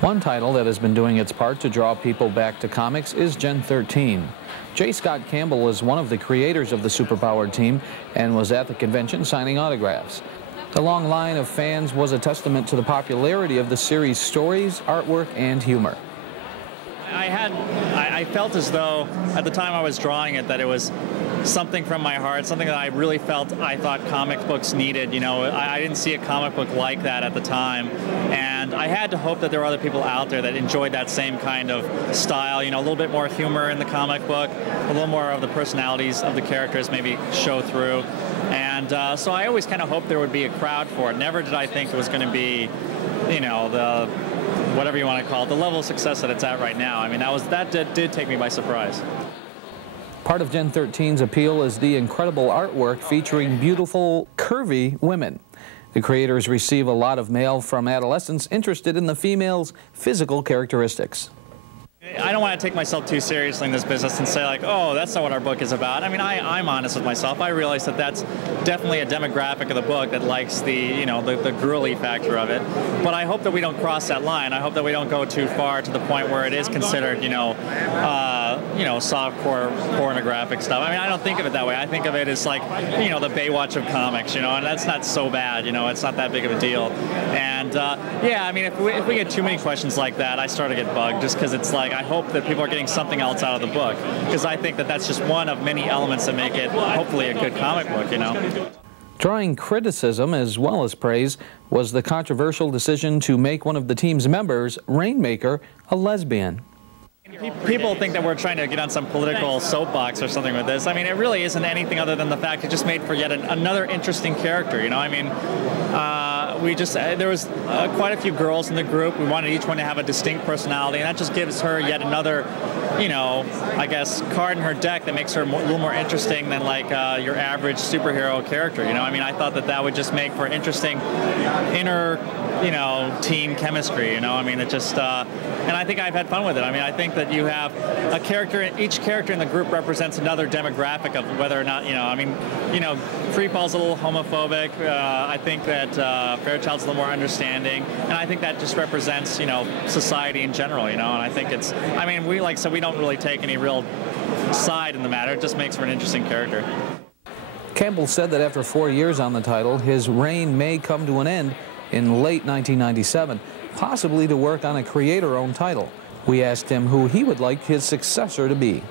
One title that has been doing its part to draw people back to comics is Gen 13. J. Scott Campbell is one of the creators of the superpowered team and was at the convention signing autographs. The long line of fans was a testament to the popularity of the series' stories, artwork, and humor. I felt as though at the time I was drawing it that it was something from my heart, something that I really felt I thought comic books needed. You know, I didn't see a comic book like that at the time, and I had to hope that there were other people out there that enjoyed that same kind of style. You know, a little bit more humor in the comic book, a little more of the personalities of the characters maybe show through, and so I always kind of hoped there would be a crowd for it. Never did I think it was going to be, you know, the whatever you want to call it, the level of success that it's at right now. I mean, that did take me by surprise. Part of Gen 13's appeal is the incredible artwork featuring beautiful, curvy women. The creators receive a lot of mail from adolescents interested in the females' physical characteristics. I don't want to take myself too seriously in this business and say like, oh, that's not what our book is about. I mean, I'm honest with myself. I realize that that's definitely a demographic of the book that likes the, you know, the girly factor of it. But I hope that we don't cross that line. I hope that we don't go too far to the point where it is considered, you know, softcore pornographic stuff. I mean, I don't think of it that way. I think of it as like, you know, the Baywatch of comics, you know, and that's not so bad, you know, it's not that big of a deal. And yeah, I mean, if we get too many questions like that, I start to get bugged just because it's like, I hope that people are getting something else out of the book, because I think that that's just one of many elements that make it hopefully a good comic book, you know. Drawing criticism as well as praise was the controversial decision to make one of the team's members, Rainmaker, a lesbian. People think that we're trying to get on some political soapbox or something with this. I mean, it really isn't anything other than the fact it just made for yet another interesting character, you know. I mean, there was quite a few girls in the group. We wanted each one to have a distinct personality, and that just gives her yet another, you know, I guess, card in her deck that makes her a little more interesting than like your average superhero character, you know. I mean, I thought that would just make for interesting inner, you know, team chemistry, you know. I mean, it just, and I think I've had fun with it. I mean, I think that you have a character, each character in the group represents another demographic of whether or not, you know, I mean, you know, Freefall's a little homophobic. I think that Fairchild's a little more understanding, and I think that just represents, you know, society in general, you know. And I think it's, I mean, we don't really take any real side in the matter. It just makes for an interesting character. Campbell said that after 4 years on the title, his reign may come to an end in late 1997, possibly to work on a creator-owned title. We asked him who he would like his successor to be.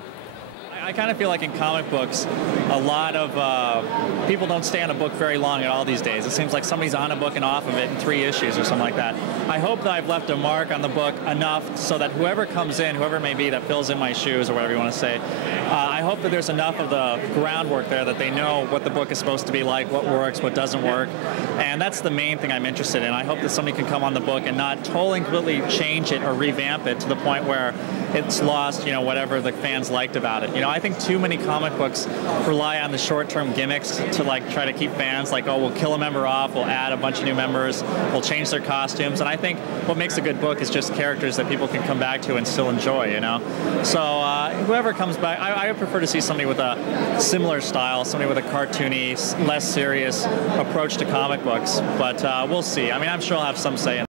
I kind of feel like in comic books, a lot of people don't stay on a book very long at all these days. It seems like somebody's on a book and off of it in 3 issues or something like that. I hope that I've left a mark on the book enough so that whoever comes in, whoever it may be that fills in my shoes or whatever you want to say, I hope that there's enough of the groundwork there that they know what the book is supposed to be like, what works, what doesn't work. And that's the main thing I'm interested in. I hope that somebody can come on the book and not totally completely change it or revamp it to the point where it's lost, you know, whatever the fans liked about it. You know, I think too many comic books rely on the short-term gimmicks to like try to keep fans like, oh, we'll kill a member off, we'll add a bunch of new members, we'll change their costumes. And I think what makes a good book is just characters that people can come back to and still enjoy, you know. So whoever comes back, I would prefer to see somebody with a similar style, somebody with a cartoony, less serious approach to comic books. But we'll see. I mean, I'm sure I'll have some say in